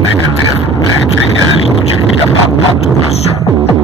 negative, black, and, you give me the pop, pop,